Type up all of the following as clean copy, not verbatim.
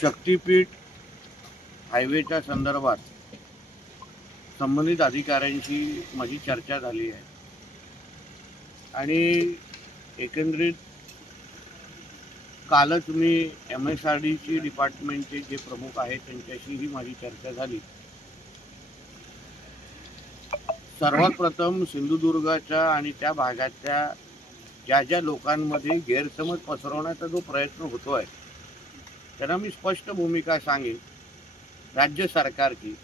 शक्तीपीठ हायवेच्या संदर्भात संबंधित अधिकाऱ्यांशी माझी चर्चा झाली आहे आणि एकंदरीत कालच मी MSRDC डिपार्टमेंटचे जे प्रमुख आहेत त्यांच्याशीही माझी चर्चा झाली। सर्वात प्रथम सिंधुदुर्गाच्या आणि त्या भागातल्या ज्या लोकांमध्ये गैरसमज पसरवण्याचा जो प्रयत्न होतोय त्यांना मी स्पष्ट भूमिका सांगेन राज्य सरकारची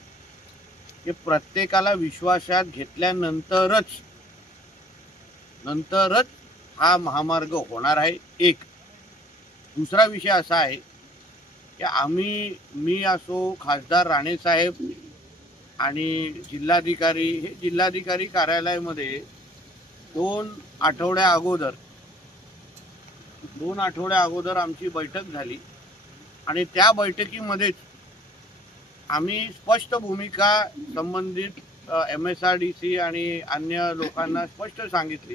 की प्रत्येकाला विश्वासात घेतल्यानंतरच हा महामार्ग होणार आहे। एक दुसरा विषय असा आहे की मी असो, खासदार राणे साहेब आणि जिल्हाधिकारी कार्यालयामध्ये दोन आठवड्या अगोदर आमची बैठक झाली आणि त्या बैठकीमध्येच आम्ही स्पष्ट भूमिका संबंधित MSRDC आणि अन्य लोकांना स्पष्ट सांगितली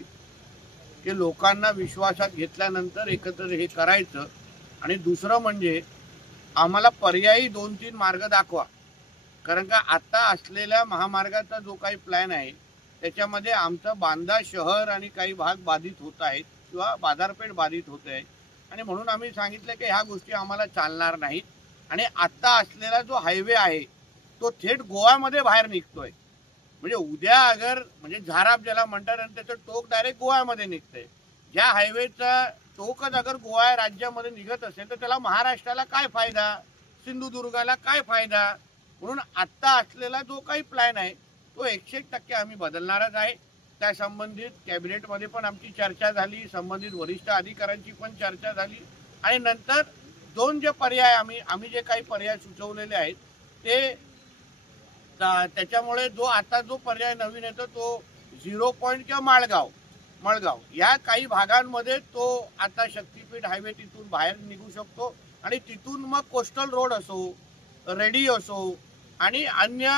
की लोकांना विश्वासात घेतल्यानंतर एकत्र हे करायचं आणि दुसरं म्हणजे आम्हाला पर्यायी 2-3 मार्ग दाखवा। कारण का आता असलेल्या महामार्गाचा जो काही प्लॅन आहे त्याच्यामध्ये आमचं बांदा शहर आणि काही भाग बाधित होत आहेत किंवा बाजारपेठ बाधित होत आहे आणि म्हणून आम्ही सांगितलं की ह्या गोष्टी आम्हाला चालणार नाहीत आणि आता असलेला जो हायवे आहे तो थेट गोव्यामध्ये बाहेर निघतोय। म्हणजे उद्या अगर म्हणजे झाराप ज्याला म्हणतात आणि त्याचं टोक डायरेक्ट गोव्यामध्ये निघतंय। ज्या हायवेचा टोकच अगर गोवा राज्यामध्ये निघत असेल तर त्याला महाराष्ट्राला काय फायदा, सिंधुदुर्गाला काय फायदा। म्हणून आता असलेला जो काही प्लॅन आहे तो 101% आम्ही बदलणारच आहे। त्या संबंधित कॅबिनेटमध्ये पण आमची चर्चा झाली, संबंधित वरिष्ठ अधिकाऱ्यांची पण चर्चा झाली आणि नंतर दोन जे पर्याय आम्ही जे काही पर्याय सुचवलेले आहेत ते त्याच्यामुळे जो पर्याय नवीन येतो तो 0 पॉइंट किंवा मळगाव या काही भागांमध्ये तो आता शक्तीपीठ हायवे तिथून बाहेर निघू शकतो आणि तिथून मग कोस्टल रोड असो, रेडी असो आणि अन्य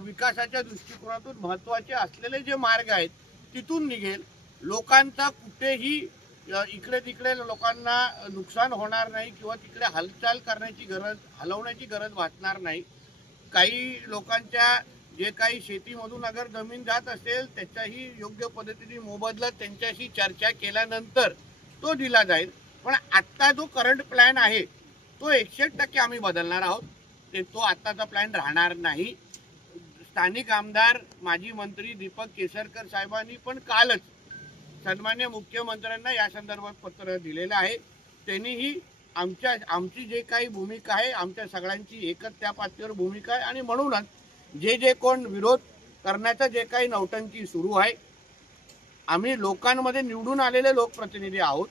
विकासाच्या दृष्टिकोनातून महत्त्वाचे असलेले जे मार्ग आहेत तिथून निघेल। लोकांचा कुठेही इकडे तिकडे लोकांना नुकसान होणार नाही किंवा तिकडे हालचाल हलवण्याची गरज भासणार नाही। काही लोकांच्या जे काही शेतीमधून अगर जमीन जात असेल त्याच्याही योग्य पद्धतीने मोबदला त्यांच्याशी चर्चा केल्यानंतर तो दिला जाईल। पण आत्ता जो करंट प्लॅन आहे तो 101% आम्ही बदलणार आहोत। तो आत्ताचा प्लॅन राहणार नाही। स्थानिक आमदार माजी मंत्री दीपक केसरकर साहेबांनी पण कालच सन्मान्य मुख्यमंत्र्यांना या संदर्भात पत्र दिलेलं आहे। त्यांनीही आमची जे काही भूमिका आहे आमच्या सगळ्यांची एकच त्या पातळीवर भूमिका आहे आणि म्हणूनच जे कोण विरोध करण्याचं जे काही नौटंकी सुरू आहे, आम्ही लोकांमध्ये निवडून आलेले लोकप्रतिनिधी आहोत।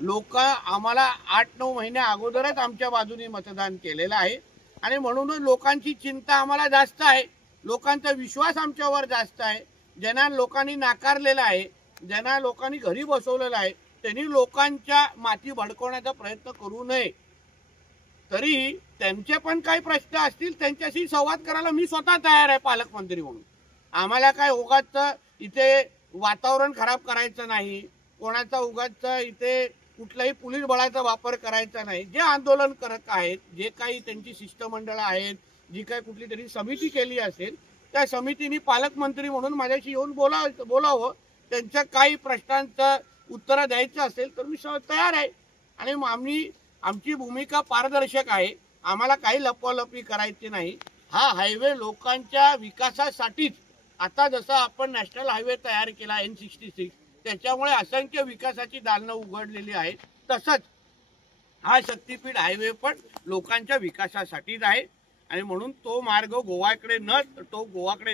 लोक आम्हाला 8-9 महिन्या अगोदरच आमच्या बाजूने मतदान केलेलं आहे आणि म्हणूनच लोकांची चिंता आम्हाला जास्त आहे, लोकांचा विश्वास आमच्यावर जास्त आहे। ज्यांना लोकांनी नाकारलेला आहे, ज्यांना लोकांनी घरी बसवलेलं आहे त्यांनी लोकांच्या माती भडकवण्याचा प्रयत्न करू नये। तरी त्यांचे पण काही प्रश्न असतील त्यांच्याशी संवाद करायला मी स्वतः तयार आहे पालकमंत्री म्हणून। आम्हाला काय उगाच इथे वातावरण खराब करायचं नाही, कोणाचा उगाच इथे कुठल्याही पोलीस बळाचा वापर करायचा नाही। जे आंदोलन करत आहेत, जे काही त्यांची शिष्टमंडळ आहेत, जी काही कुठली तरी समिती केली असेल त्या समितीने पालकमंत्री म्हणून माझ्याशी येऊन बोलावं, त्यांच्या काही प्रश्नांचं उत्तर द्यायचं असेल तर मी तयार आहे आणि आमची भूमिका पारदर्शक आहे। आम्हाला काही लपवालपी करायची नाही। हा हायवे लोकांच्या विकासासाठीच आता जसं आपण नॅशनल हायवे तयार केला N66 त्याच्यामुळे असंख्य विकासाची दालनं उघडलेली आहेत, तसंच हा शक्तीपीठ हायवे पण लोकांच्या विकासासाठीच आहे आणि म्हणून तो मार्ग गोवाकडे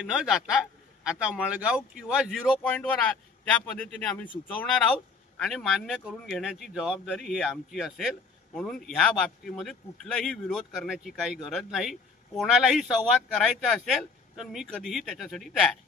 न जाता आता मळगाव किंवा 0 पॉइंटवर त्या पद्धतीने आम्ही सुचवणार आहोत आणि मान्य करून घेण्याची जबाबदारी ही आमची असेल। म्हणून ह्या बाबतीमध्ये कुठलाही विरोध करण्याची काही गरज नाही। कोणालाही संवाद करायचा असेल तर मी कधीही त्याच्यासाठी तयार आहे।